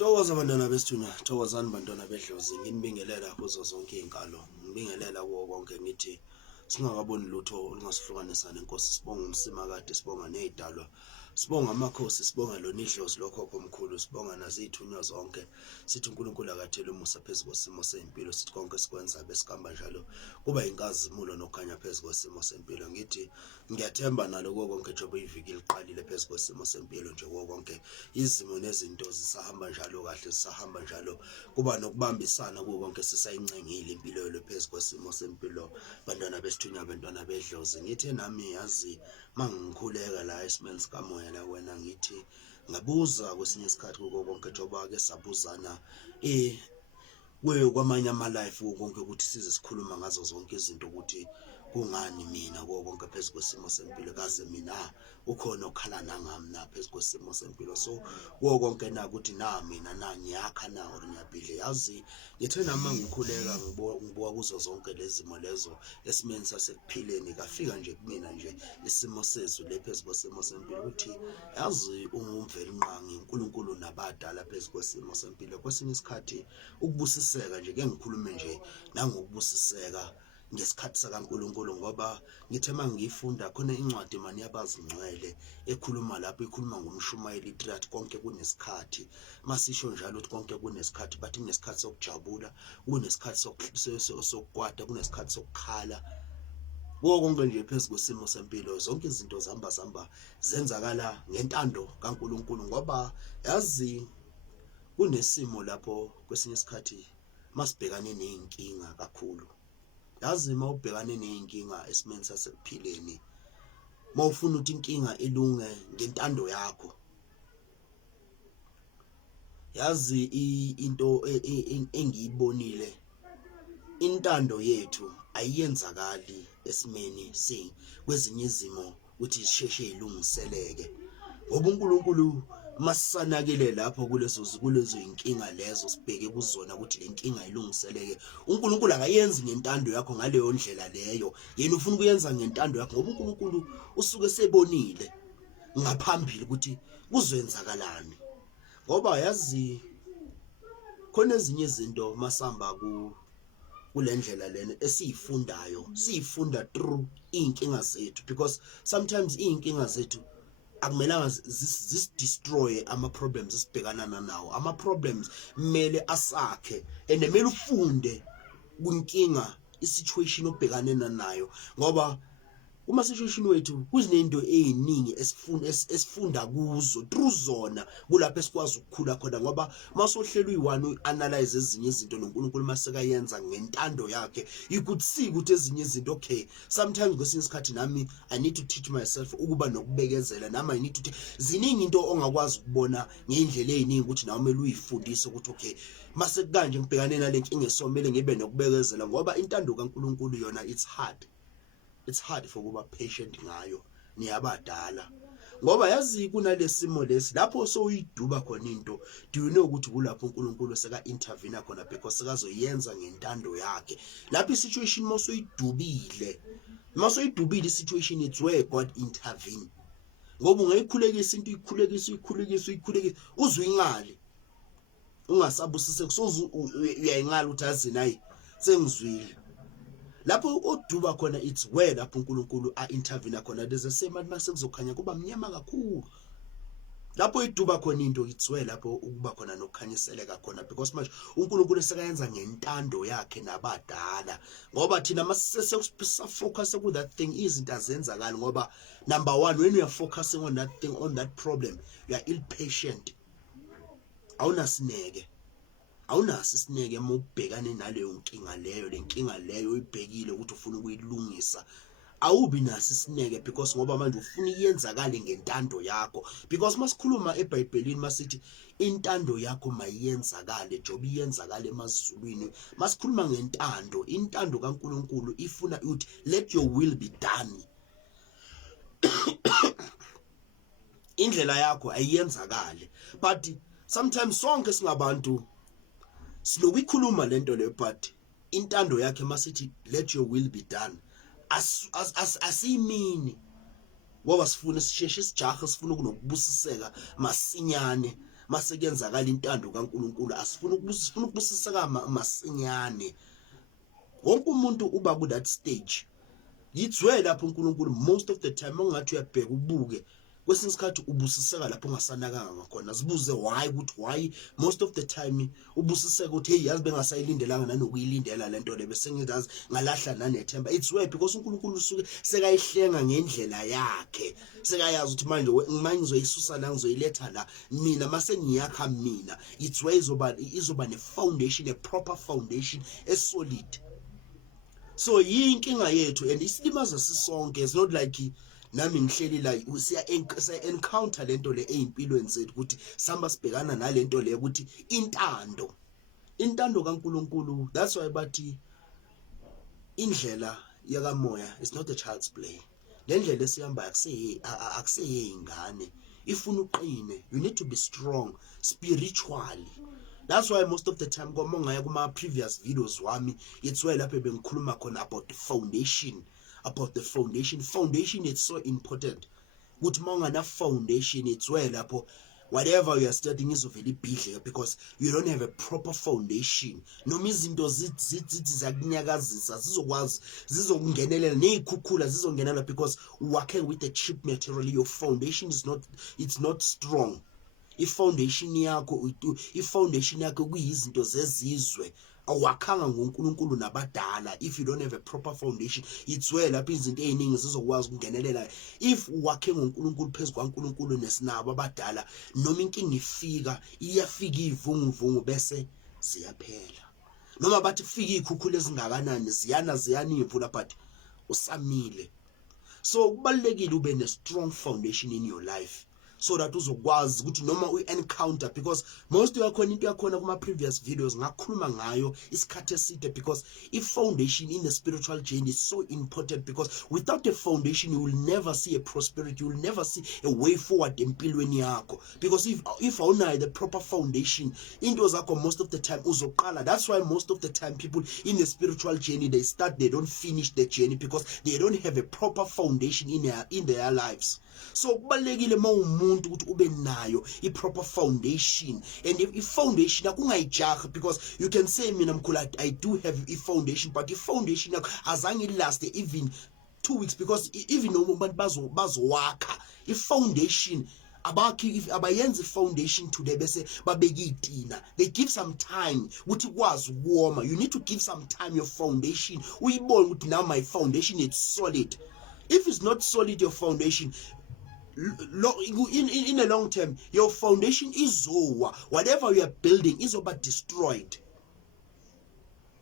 Thokoza bantwana besithunywa, thokozani bantwana bedlozi, nginibingelela kuzo zonke iy'nkalo, ngibingelela kuwo konke ngithi singakaboni lutho olungasihlukanisa nenkosi. Sibonga umsimakade, sibonga ney'dalwa, sibonga amakhosi, sibonga lona idlozi lokhokho omkhulu, sibonga nazo iy'thunywa zonke. Sithi uNkulunkulu akathele umusa phezu kwesimo sey'mpilo, sithi konke sikwenza besikamba njalo kuba inkazimulo nokukhanya phezu kwesimo sempilo. Ngithi ngiyathemba nalo kuwo konke njengoba iviki liqalile phezu kwesimo sempilo nje kuwo konke izimo nezinto zisahamba njalo kahle, zisahamba njalo kuba nokubambisana kuwo konke, sisayincengile impilo yelo phezu kwesimo sempilo. Bantwana besithunywa, bantwana bedlozi, ngithi nami yazi mangikhuleka la esimeni sikamoya la wena, ngithi ngabuza kwesinye isikhathi kuko konke njengoba ke sabuzana kwamanye ama-life konke ukuthi size sikhuluma ngazo zonke izinto ukuthi kungani mina kuwo konke phezu kwesimo sempilo, kaze mina ukhona okhala nangami na phezu kwesimo sempilo. So kuwo konke na ukuthi na mina na ngiyakha na or ngiyabhidle, yazi ngithe nami ngikhuleka ngibuka kuzo zonke lezi zimo lezo esimeni sasekuphileni, kafika nje kumina nje isimo sezulu le phezu kwesimo sempilo ukuthi yazi ungumveli nqangi uNkulunkulu nabadala phezu kwesimo sempilo. Kwesinye isikhathi ukubusiseka nje, ke ngikhulume nje nangokubusiseka ngesikhathi sakaNkulunkulu, ngoba ngithe mangiyifunda khona incwadi mani yabazingcwele ekhuluma lapho, ikhuluma ngomshumayeli 3 konke kunesikhathi. Masisho njalo ukuthi konke kunesikhathi, bathi kunesikhathi sokujabula, kunesikhathi sokukwata, kunesikhathi sokukhala, kuwo konke nje phezu kwesimo sempilo. Zonke izinto zihamba zenzakala ngentando kaNkulunkulu, ngoba yazi kunesimo lapho kwesinye isikhathi masibhekane ney'nkinga kakhulu. Yazi mawubhekane ney'nkinga esimeni sasekuphileni, mawufuna ukuthi inkinga ilunge ngentando yakho, yazi into engiyibonile, intando yethu ayiyenzakali esimeni kwezinye izimo ukuthi zisheshe ilungiseleke, ngoba uNkulunkulu masisanakile lapho kulezo inkinga lezo sibheke kuzona ukuthi le nkinga ilungiseleke, uNkulunkulu akayenzi ngentando yakho ngaleyo ndlela leyo, yena ufuna ukuyenza ngentando yakho, ngoba uNkulunkulu usuke sebonile ngaphambili ukuthi kuzoyenzakalani. Ngoba yazi khona ezinye izinto masihamba kule ndlela lena esiyifundayo, siyifunda through iy'nkinga zethu, because sometimes iy'nkinga zethu akumelanga zis-destroy ama-problems esibhekana nawo. Ama-problems kumele asakhe and kumele ufunde kunkinga, i-situation obhekane nayo, ngoba kuma-situation wethu kuzinento ey'ningi esifunda kuzo through zona, kulapho esikwazi ukukhula khona. Ngoba masohlela uyi-one uyi-analyze ezinye izinto noNkulunkulu masekayenza ngentando yakhe, you could see ukuthi ezinye izinto, okay, sometimes kwesinye isikhathi nami I need to teach myself ukuba nokubekezela, nami I need to ziningi into ongakwazi ukubona ngey'ndlela ey'ningi ukuthi nawe kumele uyifundise ukuthi okay, mase kanje ngibhekane nale nkinga esomele ngibe nokubekezela, ngoba intando kaNkulunkulu yona it's hard for kuba patient ngayo niyabadala, ngoba yazi kunalesimo lesi lapho soyiduba khona into, do you know ukuthi kulapho uNkulunkulu seka-intervene khona, because sekazoyenza ngentando yakhe. Lapho i-situation masoyidubile i-situation, it's where God intervene, ngoba ungayikhulekisa into, uyikhulekisa uze uyingale, ungasabusiseki, so uyayingala ukuthi yazi nayi sengizwile. Lapho oduba khona, it's where lapho uNkulunkulu a-intervene khona. There's a same mase kuzokhanya kuba mnyama kakhulu, lapho iduba khona into, it's where lapho ukuba khona nokukhanyiseleka khona, because manje uNkulunkulu sekayenza ngentando yakhe nabadala. Ngoba thina masesafocus ku that thing, izinto azenzakali, ngoba number one, when you are focusing on that thing, on that problem, you are ill patient, awunasineke, awunaso isineke uma ubhekane naleyo nkinga leyo, le nkinga leyo uyibhekile ukuthi ufuna ukuyilungisa, awubi naso isineke, because ngoba manje ufuna iyenzakale ngentando yakho. Because masikhuluma eBhayibhelini masithi intando yakho mayiyenzakale, njengoba iyenzakale emazulwini, masikhuluma ngentando, intando kaNkulunkulu ifuna ukuthi let your will be done. Indlela yakho ayiyenzakale, but sometimes sonke singabantu sinokuyikhuluma lento leyo, but intando yakhe masithi let your will be done asiyimini, ngoba sifuna sisheshe sijahe, sifuna kunokubusiseka masinyane, masekenzakala intando kaNkulunkulu asifuna ukubusiseka masinyane. Wonke umuntu uba ku that stage. Yithwe lapho uNkulunkulu most of the time ongathi uyabheka ubuke kwesinye isikhathi ubusiseka lapho ungasanakanga ngakhona. Sibuze why most of the time ubusiseka ukuthi hey yazi bengasayilindelanga nanokuyilindela lento le bese ngizazi ngalahla nanethemba. It's why because uNkulunkulu usuke sekayihlenga ngendlela yakhe. Sekayazi ukuthi manje ngizoyisusa la ngizoyiletha la mina mase ngiyakha mina. It's why izoba ne foundation, a proper foundation, a solid. So yinkinga yethu and isilimaza sisonke. It's not like nami ngihleli la siya encounter lento le ezimpilweni zethu ukuthi samba sibhekana nalento le ukuthi intando kaNkulunkulu. That's why bathi indlela yakamoya is not a child's play. Le ndlela esihamba akuseyingane. Ifuna uqine, you need to be strong spiritually. That's why most of the time ngaya kuma previous videos wami it's why lapho bengikhuluma khona about the foundation. Foundation is so important. Ukuthi mawungana foundation it's where lapho whatever you are studying is very big because you don't have a proper foundation. Noma izinto zithi zakunyakazisa zizokungenelela nezikhukhula zizongenela because working with a cheap material. Your foundation is not strong. Ifoundation yakho kuyizinto zezizwe awakhanga ngoNkulunkulu nabadala. If you don't have a proper foundation it's where lapho izinto eziningi zizokwazi ukungenelela. If wakhe ngoNkulunkulu phezulu kwaNkulunkulu nesinabo abadala noma inkinga iyafika ivunguvungu bese siyaphela. Noma bathi kufika izikhukhula ezingakanani ziyaniphula but usamile. So kubalekile ube ne strong foundation in your life so that uzokwazi ukuthi noma encounter because most yakhona into yakhona kuma previous videos ngakhuluma ngayo isikhathi eside because if foundation in the spiritual journey is so important because without a foundation you will never see a prosperity, you will never see a way forward empilweni yakho because if awunayo the proper foundation into zakho most of the time uzoqala. That's why most of the time people in the spiritual journey they don't finish the journey because they don't have a proper foundation in their lives. So kubalekile umuntu ukuthi ube nayo proper foundation and if foundation akungayijaha because you can say mina mkhulu I do have a foundation but if foundation azange last even 2 weeks because even noma abantu bazowakha foundation abayenza foundation today bese babeka itina. They give some time ukuthi kwazi ukuwoma. You need to give some time your foundation uyibone ukuthi now my foundation is solid. If it's not solid your foundation in a long term your foundation is over. Whatever you are building is over destroyed.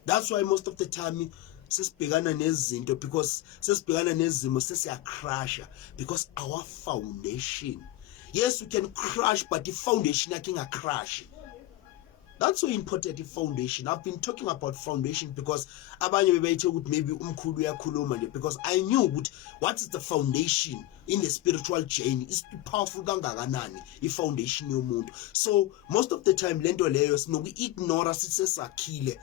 That's why most of the time sesibhekana nezinto because sesibhekana nezimo sesiyacrasha because our foundation. Yes, we can crash but the foundation yakhe crash. That's so important, the foundation. I've been talking about foundation because abanye bebayithe ukuthi maybe umkhulu uyakhuluma nje because I knew what is the foundation in the spiritual journey is powerful kangakanani foundation yomuntu. So most of the time lento leyo sinoku-ignore sisesakhile.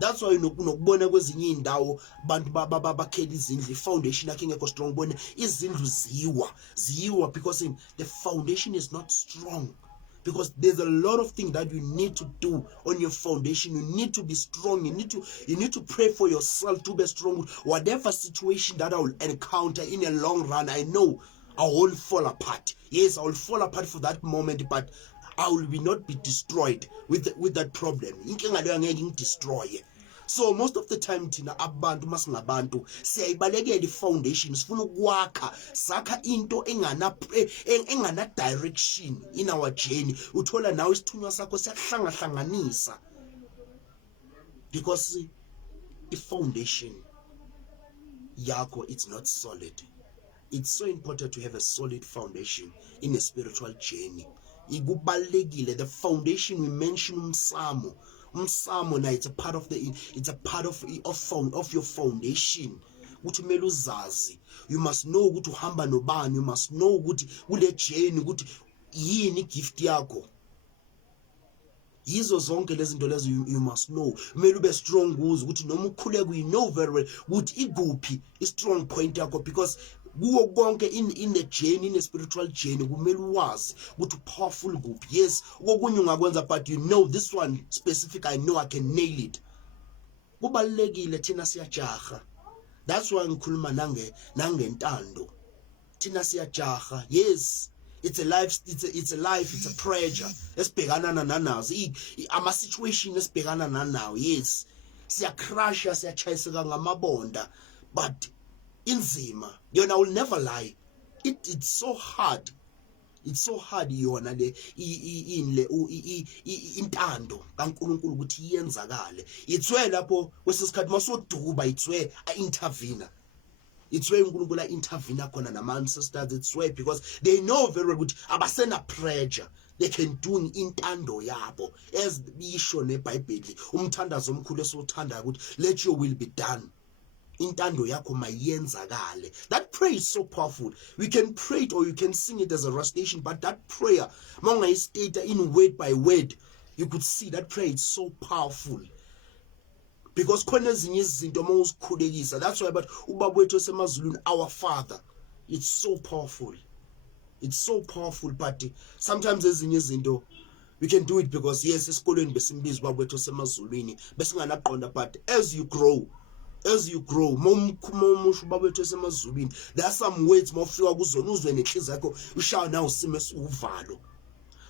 That's why unokubona kwezinye indawo abantu bakhela izindlu foundation yakhe ngekho strong bona izindlu ziwa because the foundation is not strong. Because there's a lot of things that you need to do on your foundation. You need to be strong. You need to pray for yourself to be strong. Whatever situation that I will encounter in a long run, I know I won't fall apart. Yes, I will fall apart for that moment, but I will not be destroyed with that problem. Inkinga leyo angeke ngidestroy. So most of the time thina abantu masingabantu siyayibalekela ifoundation sifuna ukwakha sakha into engana direction in our journey. Uthola nawe isithunywa sakho siyahlangahlanganisa because foundation yakho it's not solid. It's so important to have a solid foundation in a spiritual journey. Ikubalekile the foundation we mention umsamo na it's a part of your foundation. Ukuthi kumele uzazi, you must know ukuthi uhamba nobani, you must know ukuthi kule journey ukuthi yini gift yakho. Yizo zonke lezi zinto lezo you must know. Kumele ube strong kuzo ukuthi noma ukhuleka you know very well ukuthi ikuphi i strong point yakho because kuwo konke in the journey, in the spiritual journey, kumele uwazi ukuthi powerful kuphi. Yes, okunye ungakwenza, but you know this one specific, I know I can nail it. Kubalekile thina siyajaha. That's why ngikhuluma nangentando. Thina siyajaha. Yes, it's a life, it's a life, it's a pressure esibhekana nanazo, ama situation esibhekana nanawo. Yes, siyacrasha, siyachayiseka ngamabonda, but inzima yona. I will never lie, it's so hard, it's so hard yona le intando kaNkulunkulu ukuthi iyenzakale. Itswe lapho kwesesikhathi masoduba, itswe intervene, itswe uNkulunkulu intervene khona nama ancestors. Itswe because they know very well ukuthi abasena pressure, they can do intando yabo, as isho neBhayibheli, umthandazo omkhulu esothandayo ukuthi let your will be done. Intando yakho mayenzakale. That prayer is so powerful. We can pray it or you can sing it as a recitation, but that prayer, monga state in word by word, you could see that prayer is so powerful. Because khona ezinye izinto mawuzikhulekisa. That's why but ubaba wethu osemazulwini, our Father, it's so powerful. It's so powerful, but sometimes ezinye izinto we can do it because yes, esikolweni besimbiza ubaba wethu osemazulwini besinganaqonda, but as you grow, momusho ubaba wethu esemazulwini, there are some words mawufika kuzona uzwe nenhliziyo yakho ushaya nawo sime uvalo.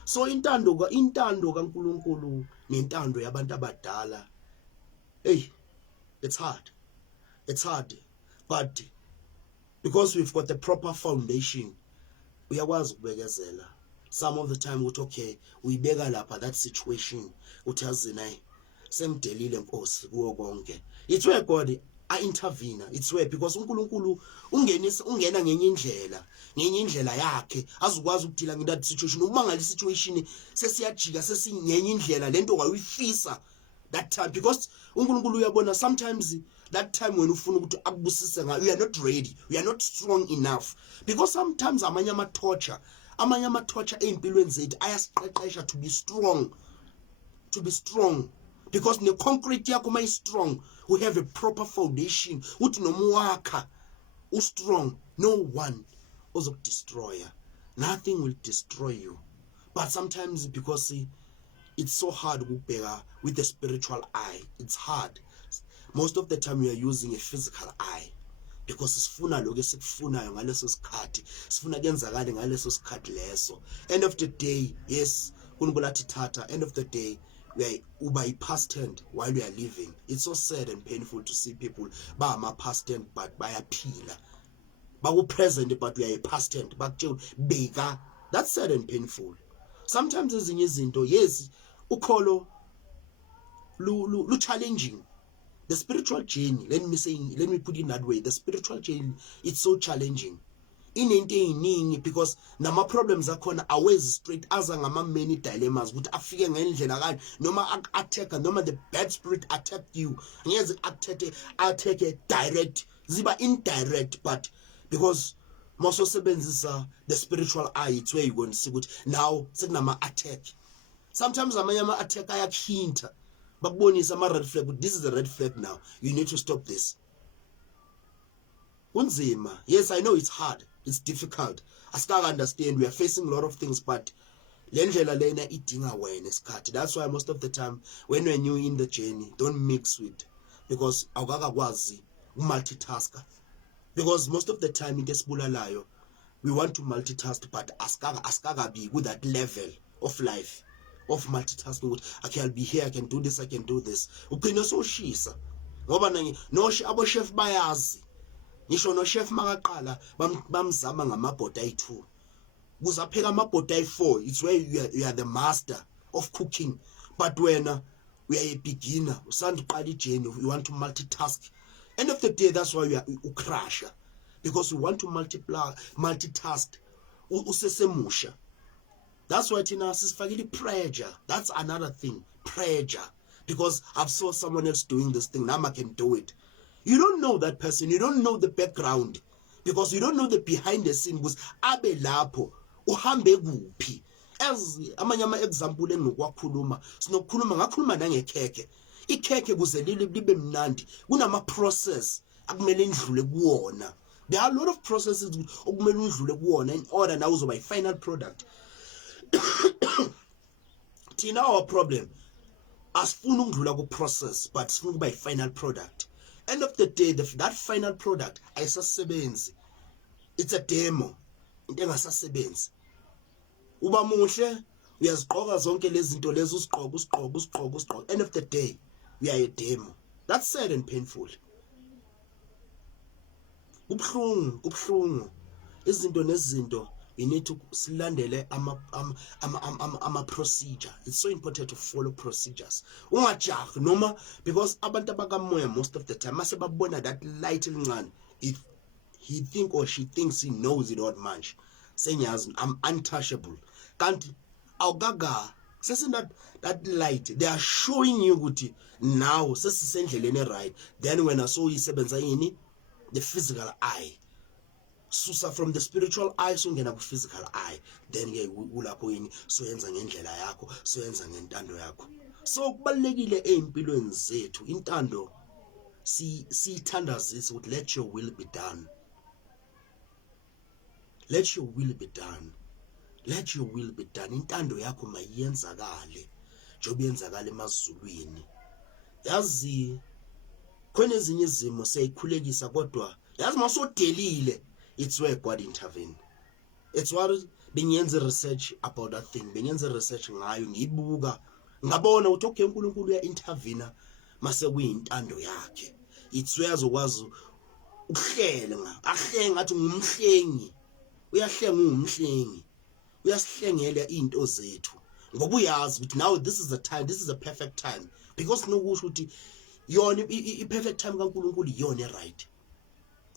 So intando kaNkulunkulu nentando yabantu abadala, hey, it's hard, but because we've got the proper foundation, uyakwazi ukubekezela. Some of the time uthi okay, uyibeka lapha that situation, uthi yazi nayi semdelile Nkosi kuwo konke. It's where God intervene. It's where because uNkulunkulu ungena ngenye indlela yakhe azukwazi ukudila nge that situation. Uma ngale situation sesiyajika sesingenye indlela lento ngayifisa that time, because uNkulunkulu uyabona sometimes that time when ufuna ukuthi akubusise ngayo, you are not ready, you are not strong enough, because sometimes amanye ama torture empilweni zethu ayasiqeqesha to be strong, because the concrete yakho may strong, we have a proper foundation uthi noma wakha strong, no one ozokudestroya, nothing will destroy you. But sometimes because it's so hard ukubheka with the spiritual eye, it's hard. Most of the time we are using a physical eye because sifuna lokho esikufunayo ngaleso sikhathi, sifuna kuyenzakale ngaleso sikhathi leso. End of the day, yes, uNkulunkulu athi thatha, end of the day we are by past tense while we are living. It's so sad and painful to see people ba ama past tense but bayaphila, baku present but we are a past tense bakutshela beka. That's sad and painful. Sometimes ezinye izinto, yes, ukholo lu challenging. The spiritual journey, let me put it in that way, the spiritual journey, it's so challenging. Inento eyiningi because nama problems akhona always straight aza ngama many dilemmas ukuthi afike ngendlela kanje, noma attack, noma the bad spirit attack you, ngeze attack direct, ziba indirect, but because most sebenzisa the spiritual eye, it's where you going to see ukuthi now sekunama attack. Sometimes amanye ama attack ayakhinta bakubonisa ama red flag, but this is a red flag now, you need to stop this. Unzima, yes, I know it's hard, it's difficult, asikaka understand, we are facing a lot of things, but lendlela lena idinga wena isikhathi. That's why most of the time when you're new in the journey, don't mix with, because awukakwazi multitasker, because most of the time into esibulalayo, we want to multitask but asikaka be with that level of life of multitasking. Okay, I'll be here, I can do this, I can do this. Ugcina soshisa ngoba no abo chef bayazi, ngisho no chef makaqala bamzama ngamabhoda ayi2 kuzapheka amabhoda ayi4. It's where you are the master of cooking, but wena we are a beginner, usanda uqala ijourney, you want to multitask. End of the day, that's why we are crash, because we want to multitask usesemusha. That's why thina sisifakile pressure. That's another thing, pressure, because I've saw someone else doing this thing, now I can do it. You don't know that person, you don't know the background, because you don't know the behind the scene, because abe lapho uhambe kuphi. As amanye ama example engikwakhuluma, sinokukhuluma ngakhuluma nangekhekhe. Ikhekhe kuze libe mnandi kunama process akumele indlule kuwona There are a lot of processes okumele udlule kuwona in order now uzoba i-final product. Thina our problem asifuna ukudlula ku-process but sifuna ukuba i-final product. End of the day, that final product ayisasebenzi. It's a demo, into engasasebenzi. Uba muhle uyazigqoka zonke lezi zinto lezi usigqoka. End of the day, we are a demo. That's sad and painful. Kubhlungu izinto nezinto, you need to silandele ama procedure. It's so important to follow procedures. Ungajahi noma, because abantu abakamoya most of the time mase babona that light elincane, if he think or she thinks he knows it not much, senyazi I'm untouchable. Kanti awugaga sesi that light, they are showing you ukuthi now sesisendleleni right. Then when I saw isebenza yini, the physical eye, susa from the spiritual eye songena ku physical eye, then ke ulapho yini soyenza ngendlela yakho, soyenza ngentando yakho. So kubalekile empilweni zethu intando sithandazisa ukuthi let your will be done. Let your will be done. Let your will be done. Intando yakho mayenzakale njengoba yenzakala emazulwini. Yazi khona ezinye izimo siyayikhulekisa kodwa yazi masodelile, it's where God intervene. It's what benyenze research about that thing. Benyenze research ngayo ngibuka ngabona ukuthi okay uNkulunkulu uya intervene mase kuyintando yakhe. It's where azokwazi ukuhlela ahle ngathi ngumhlengi. Uyahlenga ungumhlengi. Uyasihlengela into zethu ngoba uyazi ukuthi now this is the time, this is a perfect time, because nokusho ukuthi yona i-perfect time kaNkulunkulu iyona right.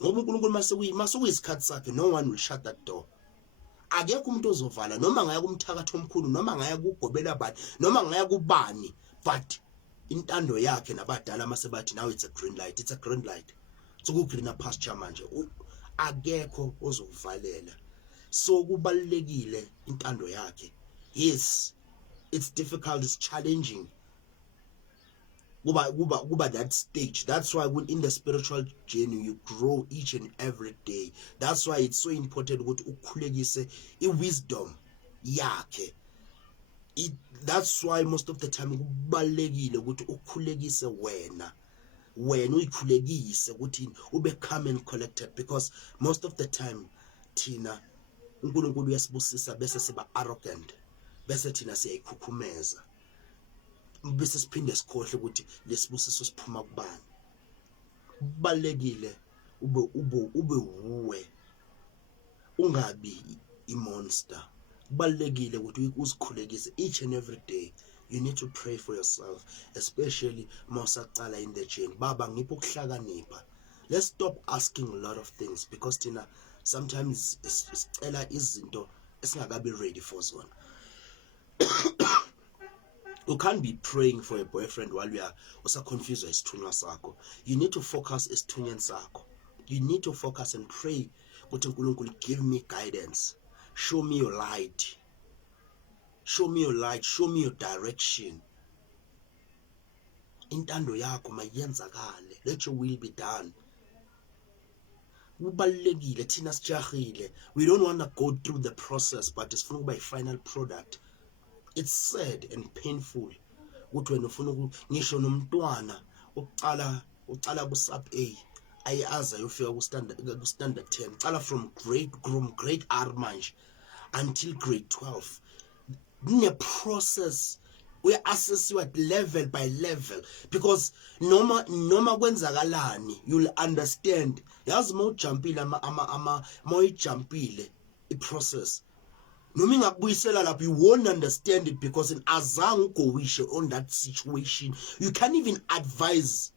Ngoba uNkulunkulu mase kuyisikhathi sakhe, no one will shut that door. Akekho umuntu ozovala noma ngaya kumthakatho omkhulu noma ngaya kugobela bani noma ngaya kubani, but intando yakhe nabadala mase bathi now it's a green light, it's a green light. So ku greener pasture manje akekho ozokuvalela. So kubalekile intando yakhe. Yes, it's difficult, it's challenging. Kuba that stage. That's why when in the spiritual journey you grow each and every day. That's why it's so important ukuthi ukhulekise wisdom yakhe. That's why most of the time kubalekile ukuthi ukhulekise wena uyikhulekise ukuthi ube calm and collected, because most of the time thina uNkulunkulu uyasibusisa bese siba arrogant, bese thina siyayikhukhumeza, bese siphinde sikhohle ukuthi lesibusiso siphuma kubani. Kubalekile ube uwe, ungabi imonster. Kubalekile ukuthi uzikhulekise each and every day. You need to pray for yourself, especially mawusaqala in the journey. Baba ngipho ukuhlakanipha. Let's stop asking a lot of things, because thina sometimes sicela izinto esingakabi ready for zona. You can't be praying for a boyfriend while you are also confused with isithunywa sakho. You need to focus esithunyweni sakho. You need to focus and pray ukuthi uNkulunkulu give me guidance. Show me your light. Show me your light. Show me your direction. Intando yakho mayenzakale. Let your will be done. Kubalekile thina sijahile. We don't want to go through the process, but it's by final product. It's sad and painful ukuthi wena ufuna ngisho nomntwana uqala ku sub A ayaza yofika ku standard 10, qala from grade R manje until grade 12. Kune process uya assessiwa level by level, because noma kwenzakalani you'll understand. Yazi mawujumpile mayijumpile I process, noma ingakubuyisela lapho you won't understand it, because in azange ugowishe on that situation. You can't even advise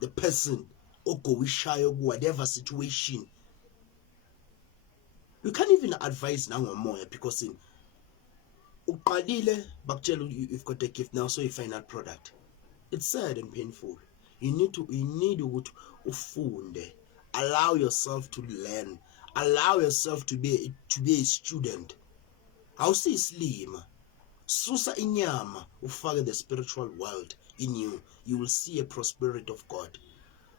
the person ogowishayo whatever situation. You can't even advise nangomoya, because in uqalile bakutshela you've got a gift now, so a final product. It's sad and painful. You need ukuthi ufunde. Allow yourself to learn. Allow yourself to be a student. Awusislima. Susa inyama ufake the spiritual world in you. You will see a prosperity of God.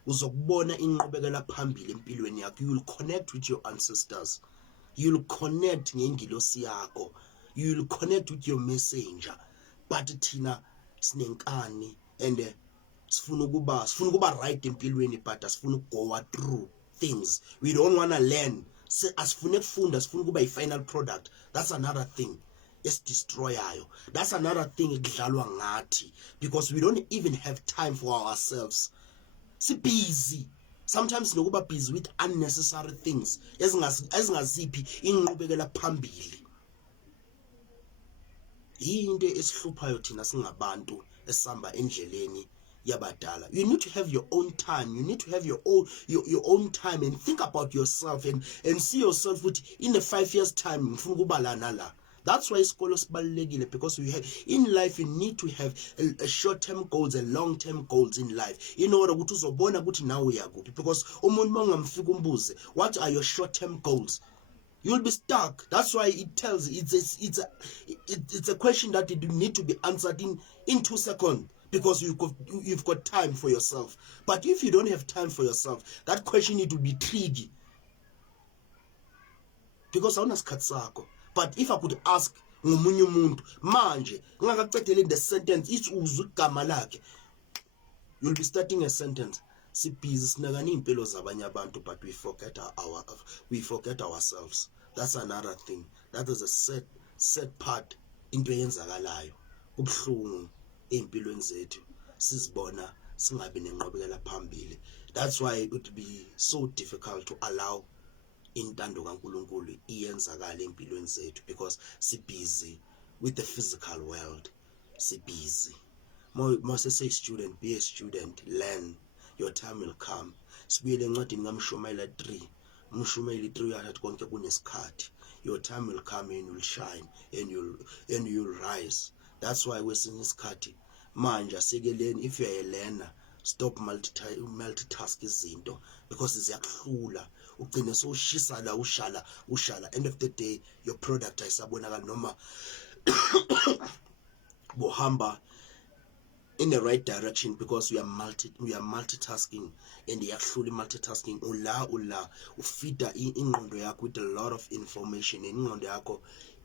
uzokubona inqubekela phambili empilweni yakho. You will connect with your ancestors, you will connect ngengilosi yakho, you will connect with your messenger. But thina sinenkani and sifuna ukuba right empilweni, but asifuna ukugoa through things. We don't want to learn. Asifuna ukufunda, asifuna ukuba i-final product. That's another thing esidestroyayo. That's another thing ekudlalwa ngathi, because we don't even have time for ourselves. Si busy sometimes, nokuba busy with unnecessary things ezingaziphi inqubekela phambili. Into esihluphayo thina singabantu esihamba endleleni yabadala. You need to have your own time. You need to have your own time and think about yourself and see yourself with in the 5 years time ngifuna ukuba la nala. That's why isikolo sibalulekile, because we have in life, you need to have a short-term goals and long-term goals in life in order ukuthi uzobona ukuthi nawe uyakuphi. Because umuntu mangamfika umbuze what are your short-term goals, you'll be stuck. That's why it tells it's a question that it need to be answered in 2 seconds, because you've got time for yourself. But if you don't have time for yourself, that question need to be tricky, because awunasikhathi sakho. But if I could ask ngomunye umuntu manje ngingakaqedeli the sentence ithi uzwe igama lakhe, you'll be starting a sentence. Sibhizi sinakana impilo zabanye abantu, but we forget ourselves. That's another thing. That is a sad part into eyenzakalayo. Kubhlungu empilweni zethu sizibona singabe nenqobekela phambili. That's why it would be so difficult to allow intando kaNkulunkulu iyenzakala empilweni zethu, because si busy with the physical world. Si busy. Mose say student, be a student, learn. Your time will come. Sibuyele encwadini kaMshumayeli 3. Umshumayeli 3 uyathi konke kunesikhathi. Your time will come and you will shine and you'll rise. That's why kwesinye isikhathi manje asekeleni, if you are a learner, stop multitask izinto, because ziyakuhlula. Ugcine sowushisa la ushala. End of the day your product ayisabonakala noma bohamba in the right direction, because we are multitasking, and yahlula multitasking. Ula ufida ingqondo yakho with a lot of information, and ingqondo yakho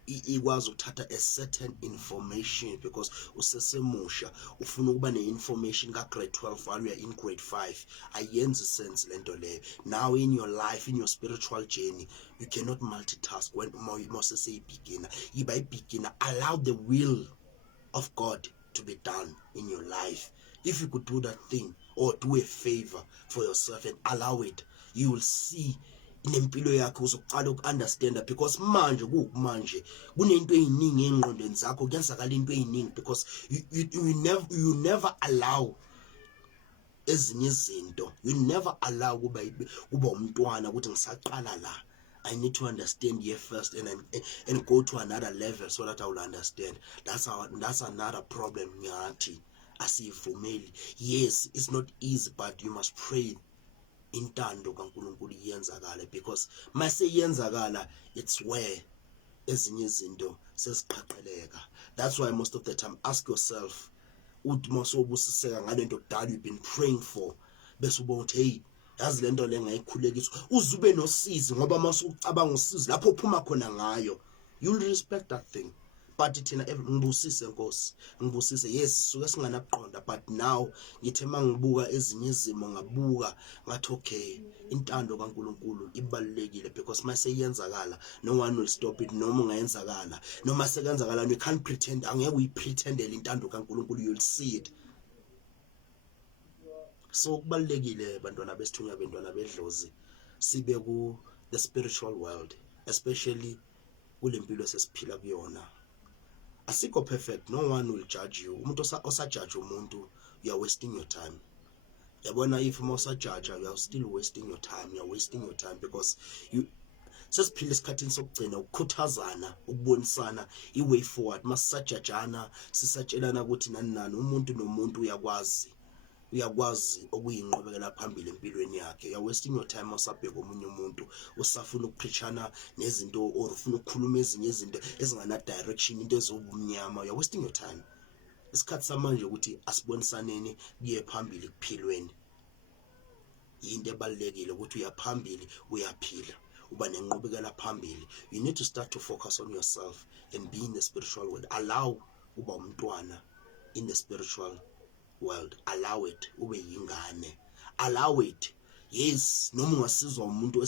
ikwazi ukuthatha a certain information, because usesemusha ufuna ukuba ne-information ka-grade 12 while you are in grade 5. Ayenzi sense lento leyo. Now in your life, in your spiritual journey, you cannot multitask. When Moses say beginner, by beginner, allow the will of God to be done in your life. If you could do that thing or do a favor for yourself and allow it, you will see inempilo yakho uzoqala ukunderstand, because manje kunento eziningi engqondweni zakho, kuyenzakala into eziningi, because you never allow ezinye izinto. You never allow kuba umntwana ukuthi ngisaqala la, I need to understand here first and go to another level so that I will understand. That's another problem ngathi asivumeli. Yes, it's not easy, but you must pray intando kaNkulunkulu iyenzakala, because mase iyenzakala, it's where ezinye izinto seziqhaqeleka. That's why most of the time ask yourself, uthi masobusiseka ngalento kudala you've been praying for, bese ubona ukuthi hey, yazi lento le ngayikhulekisa, uzube nosizi, ngoba masucabanga usizi lapho uphuma khona ngayo, you'll respect that thing. But thina ngibusise Nkosi, ngibusise. Yes, suke singanaqonda, but now ngithe mangibuka ezinye izimo, ngabuka ngathi okay, intando kaNkulunkulu ibalulekile, because mase iyenzakala no one will stop it. Noma ungayenzakala, noma sekenzakala, you can't pretend. Angeke uyipretendele intando kaNkulunkulu, you'll see it. So kubalulekile bantwana besithunywa, bantwana bedlozi, sibe ku the spiritual world, especially kulempilo esesiphila kuyona. Asikho perfect, no one will judge you. Umuntu osajudge umuntu, you are wasting your time. Yabona, if judge, you are still wasting your time. You are wasting your time, because you sesiphila esikhathini sokugcina ukukhuthazana, ukubonisana i-way forward. Masisajajana, sisatshelana ukuthi nani umuntu nomuntu uyakwazi okuyinqobekela phambili empilweni yakhe. You are wasting your time usabheka omunye umuntu, usafuna ukuphrichana nezinto or ufuna ukukhuluma ezinye izinto ezingana direction, into ezobumnyama. You are wasting your time. Isikhathi samanje ukuthi asibonisaneni kuye phambili kuphilweni. into ebalekile ukuthi uyaphambili uyaphila uba nenqubekela phambili. You need to start to focus on yourself and be in the spiritual world. Allow uba umntwana in the spiritual world. Allow it ube yingane. Allow it. Yes, noma ungasizwa umuntu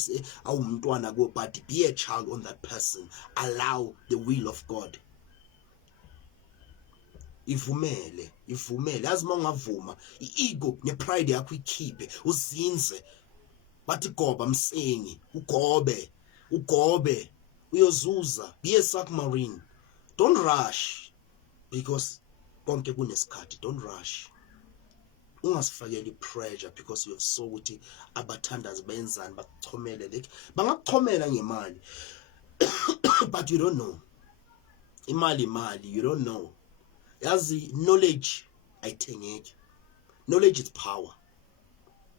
awumntwana kuwe, but be a child on that person. Allow the will of God. Ivumele yazi mawungavuma iego nepride yakho ikhiphe uzinze bathi goba msengi ugobe uyozuza. Be a submarine. Don't rush because konke kunesikhathi. Don't rush. Ungasifakeli pressure because you have saw ukuthi abathandazi benzani bakuchomele bangakuchomela ngemali but you don't know. Imali you don't know. Yazi knowledge ayithengeki. Knowledge is power.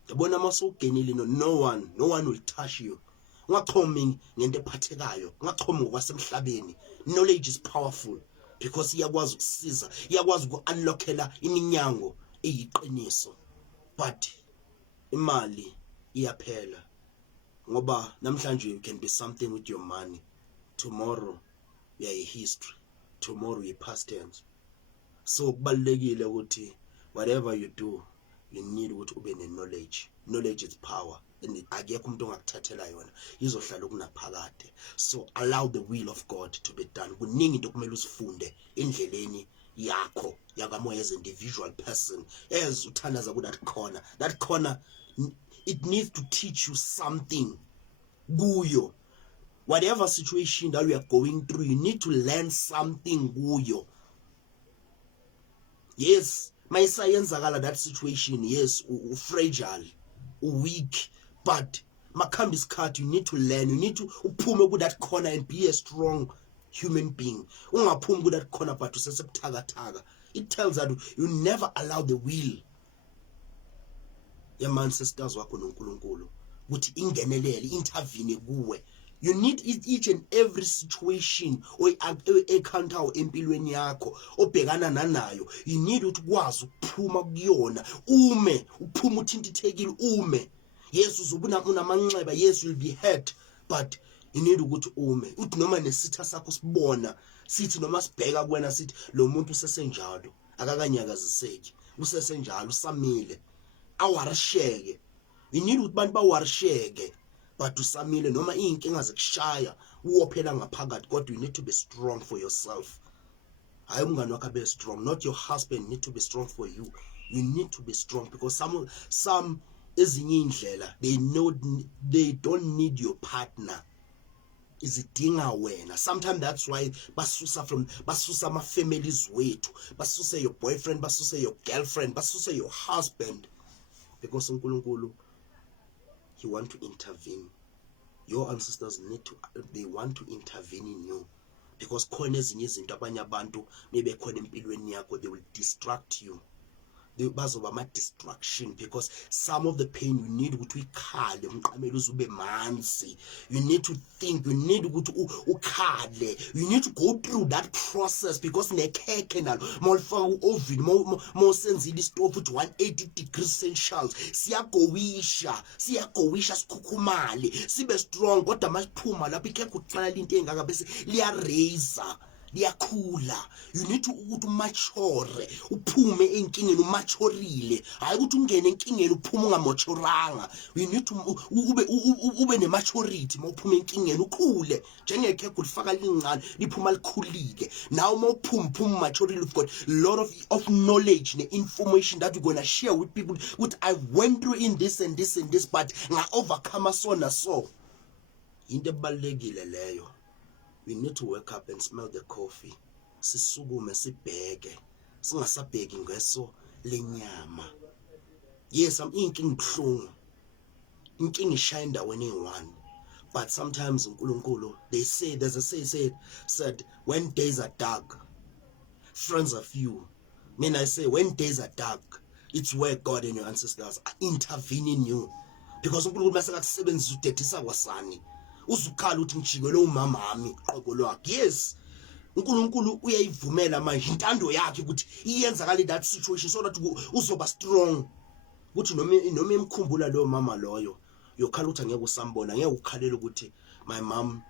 Yabona masugenile no one will touch you. Ungachomi ngento ephathekayo, ungachomi ngokwasemhlabeni. Knowledge is powerful because iyakwazi ukusiza, iyakwazi uku-unlockela iminyango eyiqiniso. But imali iyaphela ngoba namhlanje you can be something with your money, tomorrow you are a history, tomorrow you past tense. So kubalekile ukuthi whatever you do you need ukuthi ube ne-knowledge. Knowledge is power and akekho umuntu ongakuthathela yona, izohlala ukunaphakade. So allow the will of God to be done. Kuningi into kumele usifunde endleleni yakho yakamoya as an individual person, as uthandaza ku that corner it needs to teach you something kuyo. Whatever situation that we are going through, you need to learn something kuyo. Yes, mayisayenzakala that situation, yes, fragile, weak, but makhamba isikhathi, you need to learn, you need to uphume ku that corner and be a strong human being. Ungaphumi ku that corner but usesebuthakathaka. It tells that you never allow the will yaman-sisters wakho noNkulunkulu ukuthi ingenelele, intervene kuwe. You need each and every situation encounter empilweni yakho obhekana nanayo. You need ukwazi ukuphuma kuyona, uphume uthintithekile ume. Yes, uzobuna unamanxeba, yes, you'll be hurt, but you need ukuthi uthi noma nesitha sakho sibona sithi noma sibheka kuwena sithi lo muntu usesenjalo akakanyakaziseki, usesenjalo usamile, awarisheke. You need ukuthi bantu bawarisheke but usamile noma inkinga zikushaya uwophela ngaphakathi, kodwa you need to be strong for yourself. Hayi umngane wakho be strong, not your husband need to be strong for you. You need to be strong because some ezinye indlela they don't need your partner, izidinga wena. Sometimes that's why basusa ama families wethu, basuse your boyfriend, basuse your girlfriend, basuse your husband, because uNkulunkulu he want to intervene. Your ancestors they want to intervene in you because khona ezinye izinto abanye abantu nebekhona empilweni yakho, they will distract you. Bazoba ama-distraction because some of the pain you need ukuthi uyikhale, umqamelo uzube manzi. You need to think, you need ukuthi ukhale, you need to go through that process because nekhekhe nalo mawulifaka u-oven mawusenzile istove uthi 180 degrees Celsius siyagowisha sikhukhumale sibe strong, kodwa masiphuma lapho ikhekhe uqala into engaka bese liyaraiser liyakhula. You need to ukuthi mature, uphume enkingeni umachorile, hayi ukuthi ungene enkingeni uphume ungamachoranga. You need to ube ne maturity mawuphuma enkingeni ukhule njengekhekhe ulifaka lincane liphuma likhulike. Now mawuphuma maturely, you've got a lot of knowledge and information that you're going to share with people. What I went through in this and this and this, but nga overcome so na so. Into ebalekile leyo. We need to wake up and smell the coffee. Sisukume sibheke, singasabheki ngeso lenyama. Yes, inkinga ibhlungu, inkinga ishaya endaweni eyi-one, but sometimes uNkulunkulu, there's a say said when days are dark, friends are few. I say when days are dark, it's where God and your ancestors are intervening you, because uNkulunkulu bese akakusebenzisa udedisa kwasani uzukhala uthi ngijikele umamami qobo lwakhe. Yes, uNkulunkulu uyayivumela manje intando yakhe ukuthi iyenzakala that situation so that uzoba strong, ukuthi noma emkhumbula lo mama loyo yokhala ukuthi angeke usambona, ngeke ukhalela ukuthi my mom,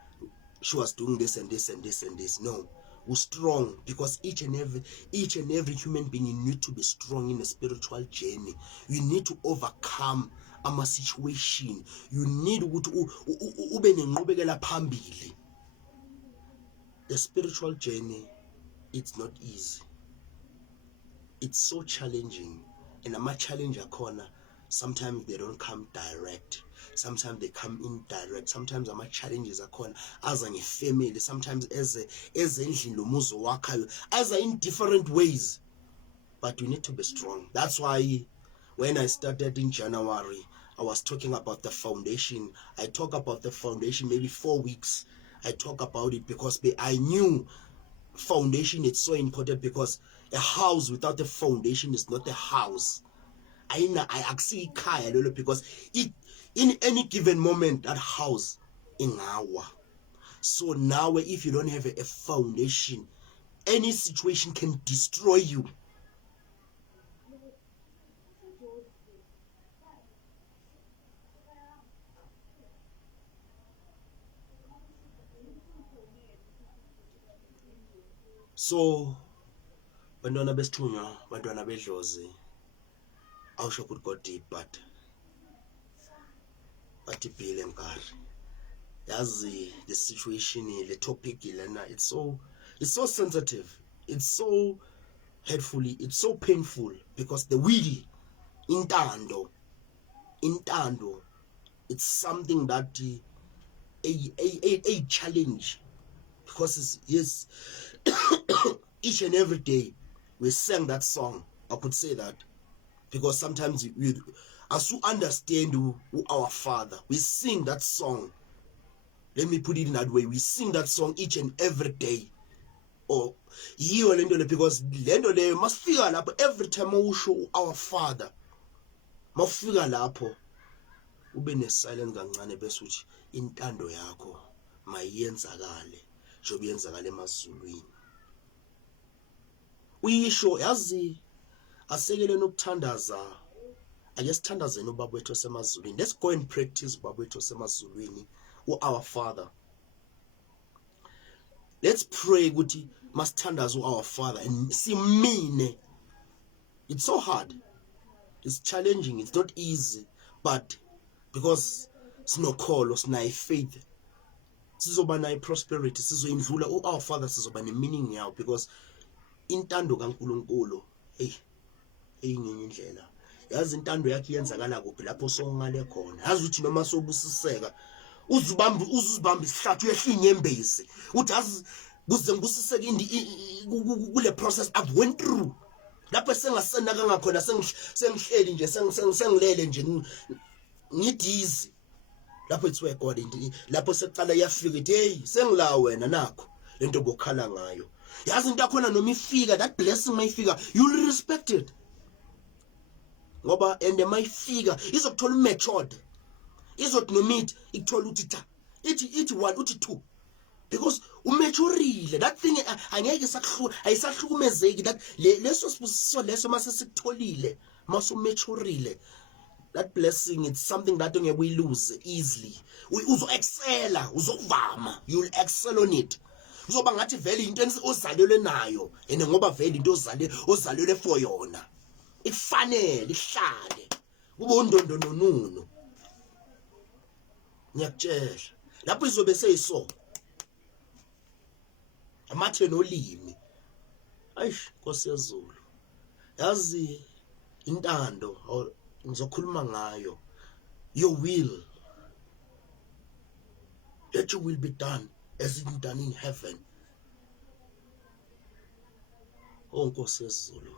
she was doing this and this and this and this. No, we're strong, because each and every human being, you need to be strong in a spiritual journey. You need to overcome ama situation. You need ukuthi ube nenqubekela phambili. The spiritual journey, it's not easy. It's so challenging, and ama challenge akhona, sometimes they don't come direct, sometimes they come indirect. Sometimes ama challenges akhona aza ngefamily, sometimes eze endlini lomuzo wakhayo, aza in different ways, but you need to be strong. That's why when I started in January, I was talking about the foundation. I talk about the foundation maybe 4 weeks. I talk about it because I knew foundation is so important, because a house without a foundation is not a house. I actually care lolo, because in any given moment that house ingawa. So now if you don't have a foundation, any situation can destroy you. So bantwana besithunywa, bantwana bedlozi, awusho ukuthi go deep, but ibhile nkari. Yazi the situation, the topic lena, it's so sensitive, it's so hurtful, it's so painful, because the will, intando, it's something that a challenge, because yes, each and every day we sang that song. I could say that because sometimes as you understand who our Father, we sing that song. Let me put it in that way. We sing that song each and every day. Or yiyo lento le, because lento le masifika lapho every time usho our Father, mafika lapho ube ne silence kancane bese uthi intando yakho mayiyenzakale njengoba yenzakala emazulwini. Uyisho yazi asekele nokuthandaza, ake sithandazeni ubaba wethu osemazulwini. Let's go and practice ubaba wethu osemazulwini, our Father. Let's pray ukuthi masithandaza our Father and simine. It's so hard, it's challenging, it's not easy, but because sinokholo, sinayo faith, sizoba nayo prosperity, sizoyindlula our Father, sizoba ne-meaning yawo, because intando kaNkulunkulu eyingenye indlela. Yazi intando yakhe iyenzakala kuphi? Lapho songale khona. Yazi uthi noma sobusiseka uzibamba isihlathu yehlinyembezi, uthi yazi kuze ngibusiseke kule process I've went through. Lapho sengasenaka ngakhona, sengihleli nje, sengilele nje ngidizi. Lapho it's where God lapho seqala yafika ithi hey sengila wena nakho lento bokhala ngayo. Yazi into yakhona noma ifika, that blessing mayifika, you'll respect it. Ngoba and mayifika izokuthola matured, izothi nomithi ikuthola uthi cha, ithi 1 uthi 2, because umaturile. That thing angeke ayisahlukumezeki, that leso sibusiso leso mase sikutholile, mase umaturile, that blessing, it's something that ongeke uyilose easily. Uzo excella, uzokuvama, you'll excel on it. Uzoba ngathi vele into ozalelwe nayo, and ngoba vele into ozalelwe for yona ifanele ihlale kube undondo nonuno. Ngiyakutshela lapho izobe seyiso amathe nolimi. Ayish Nkosi yezulu, yazi intando ngizokhuluma ngayo, your will, that your will be done as it is done in heaven. Oh Nkosi yezulu,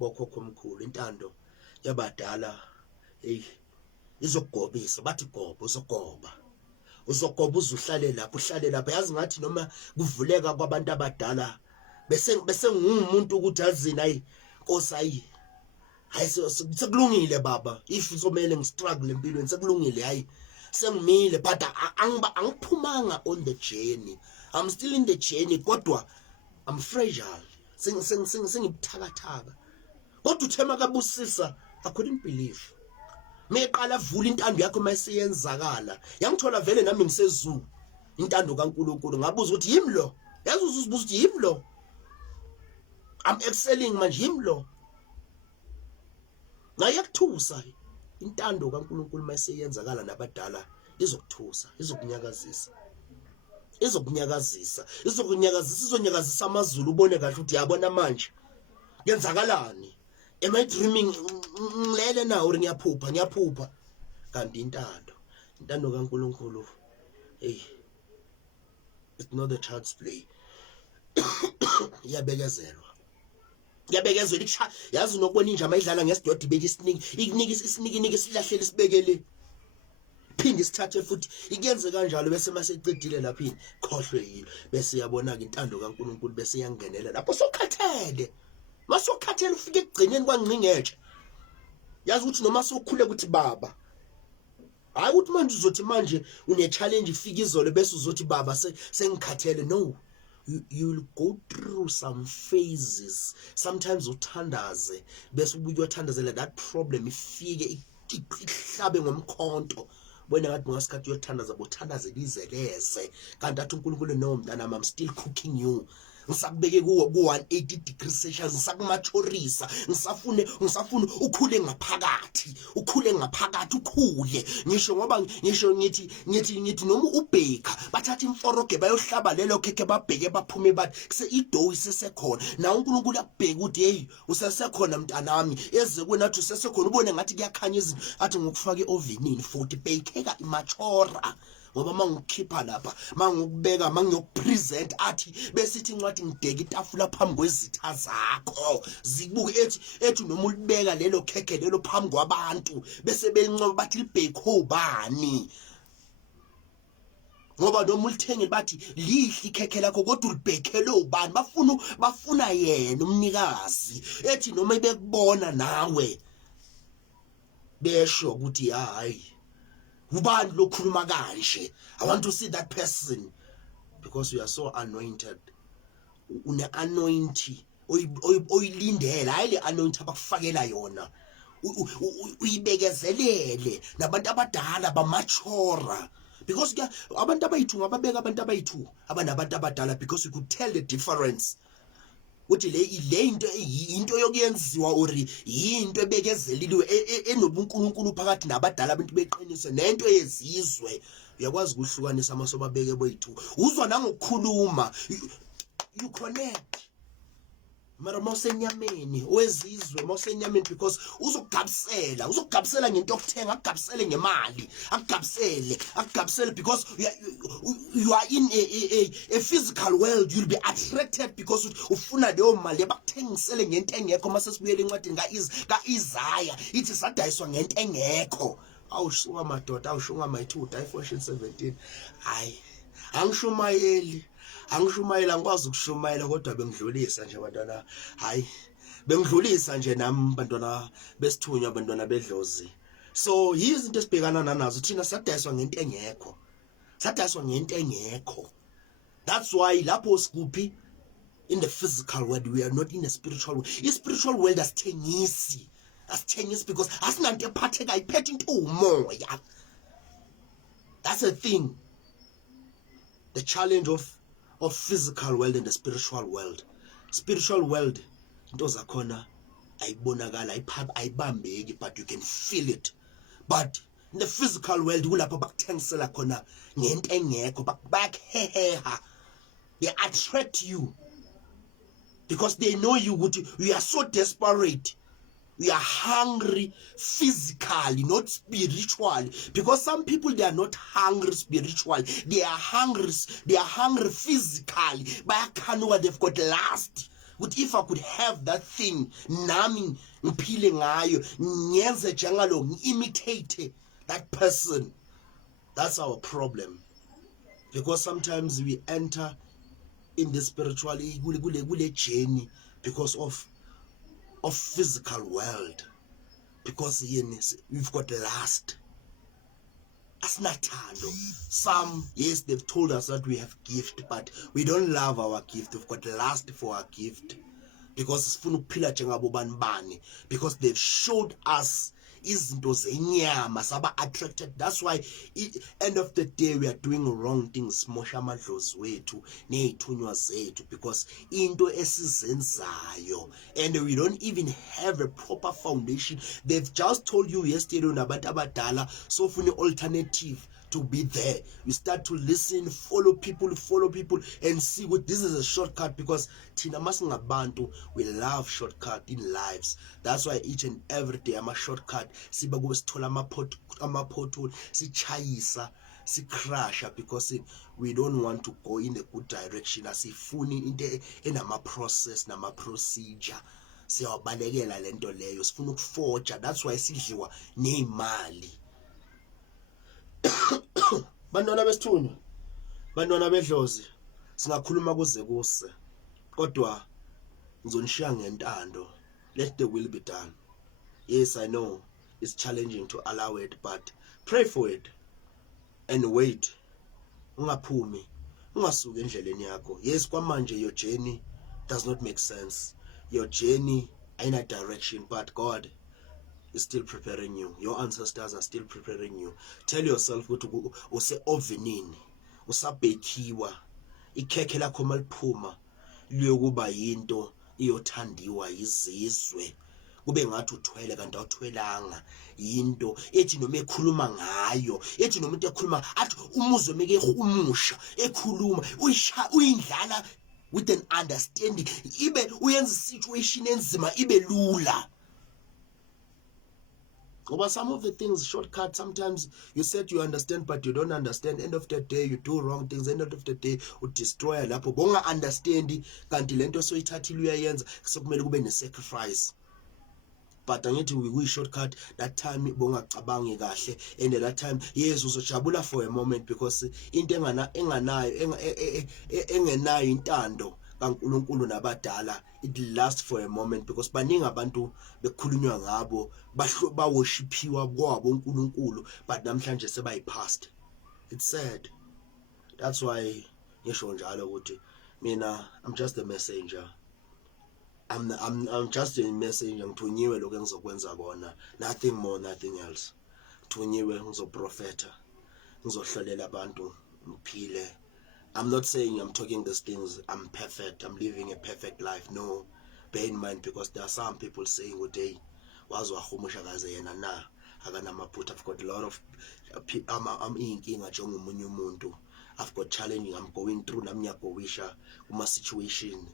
bokhokho omkhulu, intando yabadala izogobisa, bathi goba, uzogoba uzuhlale lapho. Yazi ngathi noma kuvuleka kwabantu abadala bese ngumuntu ukuthi azini hayi Nkosi hayi sekulungile baba, if uzomele ngistruggle empilweni sekulungile, hayi sengimile, but angiphumanga on the journey. I'm still in the journey, kodwa I'm fragile, sengibuthakathaka. Kodwa uthema kabusisa I couldn't believe. Meqala vula intando yakho mayisiyenzakala. Yangithola vele nami ngisezulu. Intando kaNkulunkulu ngabuza ukuthi yimi lo. Yazi uzibuza ukuthi yimi lo. I'm excelling manje yimi lo. Ngayakuthusa intando kaNkulunkulu mayisiyenzakala nabadala izokuthusa, izokunyakazisa. Izonyakazisa amazulu ubone kahle ukuthi yabona manje yenzakalani. Am I dreaming? Ngilele na uri ngiyaphupha. Kanti intando kaNkulunkulu, hey, it's not a child's play. Iyabekezelwa yazi nokubona inja mayidlala ngesidodi beke isiniki silahlele sibekele. Phinde sithathe futhi ikenze kanjalo bese masecedile lapha khohlwe yilo bese yabona ke intando kaNkulunkulu bese yangenela lapho sokhathele. Masokhathele ufike egcineni kwangqingetshe. Yazi ukuthi noma sokhule ukuthi baba. Hayi ukuthi manje uzothi manje une challenge ifike izolo bese uzothi baba sengikhathele. No. You'll go through some phases. Sometimes uthandaze bese ubuye uyothandazela that problem ifike ihlabe ngomkhonto. Wena ngathi ngasikhathi uyothandaza bothandaze lizeleze kanti athi uNkulunkulu no mntana I'm still cooking you. Ngisakubeke ku 180 degrees Celsius ngisakumachorisa ngisafuna ukhule ngaphakathi ukhule ngisho ngoba ngithi noma ubheka bathatha imforoge bayohlaba lelo khekhe babheke baphume bathi kuse idough isesekhona na uNkulunkulu yakubheka ukuthi hey usesekhona mntanami eze kwenathi usesekhona ubone ngathi kuyakhanya izinto athi ngokufaka eovenini futhi bhekeka imachora. Ngoba mangikhipha lapha mangikubeka mangiyopresent athi besithi incwadi ngideka itafula phambi kwezitha zakho zibuke ethi noma ulibeka lelo khekhe lelo phambi kwabantu bese bencoba bathi libheke obani. Ngoba noma ulithengile bathi lihle ikhekhe lakho kodwa ulibhekele ubani bafuna yena umnikazi ethi noma ibekubona nawe besho ukuthi hayi ubani lokhuluma kanje. I want to see that person because you are so anointed. Une anointing oyilindele hayi le anointing abakufakela yona uyibekezelele nabantu abadala bamachora because abantu abayithu ngababeka abantu abayithu abanabantu abadala because you could tell the difference. Uthi le into yokuyenziwa uri into ebekezeliliwe enobuNkulunkulu phakathi nabadala abantu beqinise nento yezizwe. Uyakwazi ukuhlukanisa amasobabeke boyithu uzwa nangokukhuluma you connect. Mara mawusenyameni owezizwe mawusenyameni because uzokugabisela ngento okuthenga akugabisele ngemali akugabisele because you are in a physical world. You'll be attracted because ufuna leyo mali abakuthengisele ngento engekho masesibuyele encwadini kaIsaya ithi sadayiswa ngento engekho. Awushuka madoda awushunga mayithuda iFortune 17 hayi angishumayela ngikwazi ukushumayela kodwa bengidlulisa nje bantwana hayi bengidlulisa nje nami bantwana besithunywa bantwana bedlozi. So izinto esibhekana nazo thina sadayiswa ngento engekho. That's why lapho sikuphi in the physical world we are not in the spiritual world. The spiritual world asithengisi because asinanto ephatheka iphethe into umoya. That's the thing. The challenge of physical world and the spiritual world. Spiritual world into zakhona ayibonakala ayibambeki but you can feel it. But in the physical world kulapho bakuthengisela khona ngento engekho bakheheha. They attract you because they know you are so desperate. We are hungry physically, not spiritually. Because some people, they are not hungry spiritually. They are hungry physically. They've got lust. But if I could have that thing, nami ngiphile ngayo, ngenze njengalo, imitate that person. That's our problem. Because sometimes we enter in the spiritual journey because of physical world, because we've got lust. Asinathando. Some, yes, they've told us that we have gift, but we don't love our gift. We've got lust for our gift. because sifuna ukuphila njengabo banibani, because they've showed us izinto zenyama saba attracted. That's why end of the day we are doing wrong things, mosha amadlozi wethu nezithunywa zethu, because into esizenzayo and we don't even have a proper foundation. They've just told you yesterday unabantu abadala, so funa alternative to be there. You start to listen, follow people and see what this is a shortcut, because thina masingabantu we love shortcut in lives. That's why each and every day I'm a shortcut. Siba kube sithola ama-pothole, sichayisa, sicrasha, because we don't want to go in the good direction. Asifuni into enama-process nama-procedure, siyawabalekela lento leyo, sifuna ukuforja. That's why sidliwa nemali. Bantwana besithunywa, bantwana bedlozi, singakhuluma kuze kuse, kodwa ngizonishiya ngentando. Let the will be done. Yes, I know it's challenging to allow it, but pray for it and wait. Ungaphumi, ungasuki endleleni yakho. Yes, kwamanje your journey does not make sense. Your journey ayina direction, but God is still preparing you. Your ancestors are still preparing you. Tell yourself ukuthi use ovenini, usabhekiwa, ikhekhe lakho maliphuma liyokuba yinto iyothandiwa izizwe, kube ngathi uthwele kanti awuthwelanga. Yinto ethi noma ekhuluma ngayo, ethi noma umuntu ekhuluma athi umuzwe meke umusha ekhuluma uyindlala with an understanding, ibe uyenza situation enzima ibe lula. But some of the things shortcut, sometimes you said you understand but you don't understand. End of the day you do wrong things. End of the day you destroy lapho bonga understand kanti lento soyithathile uyayenza, sokumele kube ne-sacrifice. But angithi we shortcut that time bonga cabangi kahle, and at that time yes uzojabula for a moment, because into engenayo intando kaNkulunkulu nabadala, it lasts for a moment, because baningi abantu bekhulunywa ngabo bawoshipiwa kwabo uNkulunkulu but namhlanje sebayipast. It's sad. That's why ngisho njalo ukuthi mina I'm just a messenger. I'm just a messenger. Ngithunyiwe lokho engizokwenza kona, nothing more, nothing else. Ngithunyiwe ngizoprofeta, ngizohlolela abantu ngiphile. I'm not saying I'm talking these things I'm perfect, I'm living a perfect life. No, bear in mind, because there are some people saying today wazwahumusha kaze yena na akanamaphutha. I've got a lot of I'm inkinga njengomunye umuntu. I've got challenging I'm going through, nami ngiyagowisha kuma situation,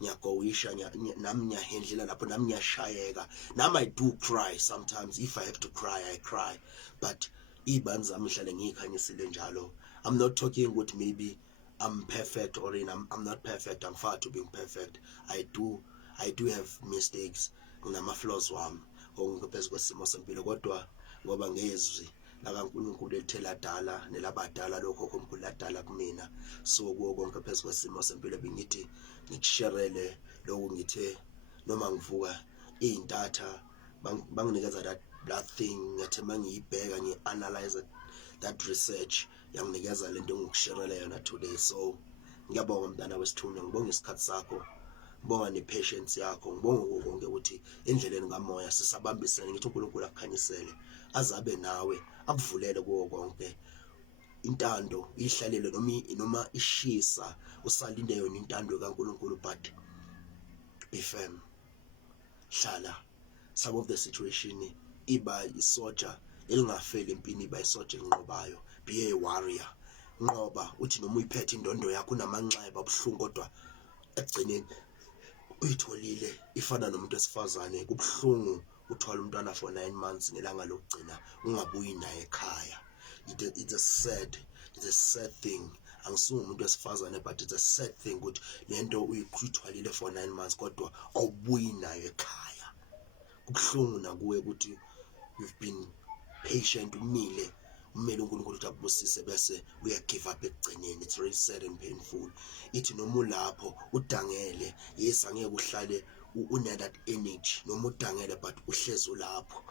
ngiyagowisha nami ngiyahendlela lapho, nami ngiyashayeka, nami I do cry sometimes. If I have to cry I cry, but ibani zami hlale ngiyikhanyisile njalo. I'm not talking what maybe I'm perfect or I'm not perfect. I'm far to being perfect. I do have mistakes, nginama flaws wami ngokuphezu kwesimo sempilo, kodwa ngoba ngezwi lakaNkulunkulu elithela dala nelabadala lokho komkhulu ladala kumina, so kuwo konke phezu kwesimo sempilo bengithi ngikusherele lokho. Ngithe noma ngivuka intatha banginikeza that thing, ngathi mangiyibheka ngianalyze that research yanginikeza lento engikusherela yona today. So ngiyabonga mntana wesithunywa, ngibonga isikhathi sakho, ngibonga nepatience yakho, ngibonga konke ukuthi endleleni kamoya sisabambisene. Ngithi uNkulunkulu akukhanyisele, azabe nawe, akuvulele kuwo konke. Intando ihlalele noma ishisa, usalinde yona intando kaNkulunkulu, but be firm. Hlala. Some of the situation iba isoja elingafeli empini, iba isoja enqobayo. Be a warrior. Nqoba uthi noma uyiphethe indondo yakho unamanxeba abuhlungu, kodwa egcineni uyitholile. Ifana nomuntu wesifazane, kubuhlungu uthola umntwana for 9 months, ngelanga lokugcina ungabuyi naye ekhaya. It's a sad thing. Angisuka umuntu wesifazane, but it's a sad thing ukuthi lento uyithwalile for 9 months kodwa awubuyi naye ekhaya. Kubuhlungu nakuwe ukuthi you've been patient, umile uNkulunkulu ukuthi akubusise bese uya give up ekugcineni. It's really sad and painful. Ithi noma ulapho udangele, yes angeke uhlale une that energy, noma udangele but uhlezi ulapho.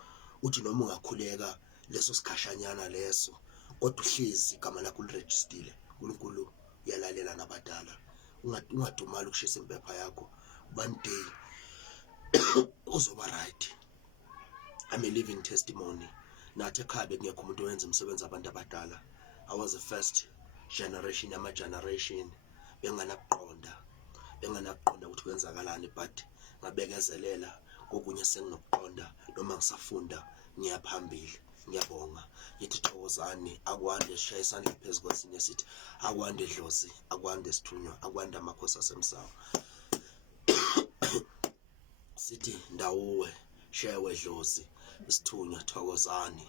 Uthi noma ungakhuleka leso sikhashanyana leso, kodwa uhlezi igama lakho uliregistile. uNkulunkulu uyalalela nabadala. Ungadumali ukushisa impepha yakho. One day uzoba right. I'm a living testimony. Nathi ekhaya bekungekho umuntu owenza umsebenzi abantu abadala. I was the first generation generation benganakuqonda ukuthi kwenzakalani, but ngabekezelela kokunye senginokuqonda noma ngisafunda ngiya phambili. Ngiyabonga. Yithi thokozani, akwande, sishaya isandla phezu kwesinye sithi akwande Dlozi, akwande Sithunywa, akwande amakhosi asemsawa. Sithi ndawuwe shewe Dlozi, Sithunywa, thokozani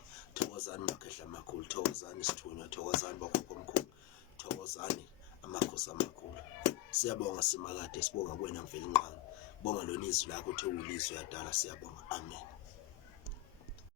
makhehla amakhulu, thokozani Sithunywa, thokozani bokhokho omkhulu, thokozani amakhosi amakhulu. Siyabonga Simakade, sibonga kuwena Mvelinqangi, bonga lona izwi lakho uthi uwulizwe yadala. Siyabonga, amen.